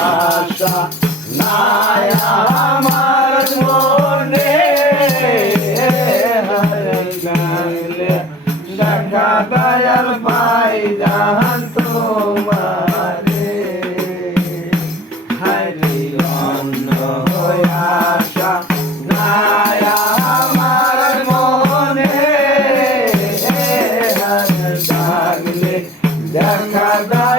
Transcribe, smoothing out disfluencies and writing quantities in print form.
আশা নাই আমার মনে দেখা দয়াল পাই জাহান তোমারে হাইরে অন্য আশা নাই আমার মনে ডাকলে দেখা দয়াল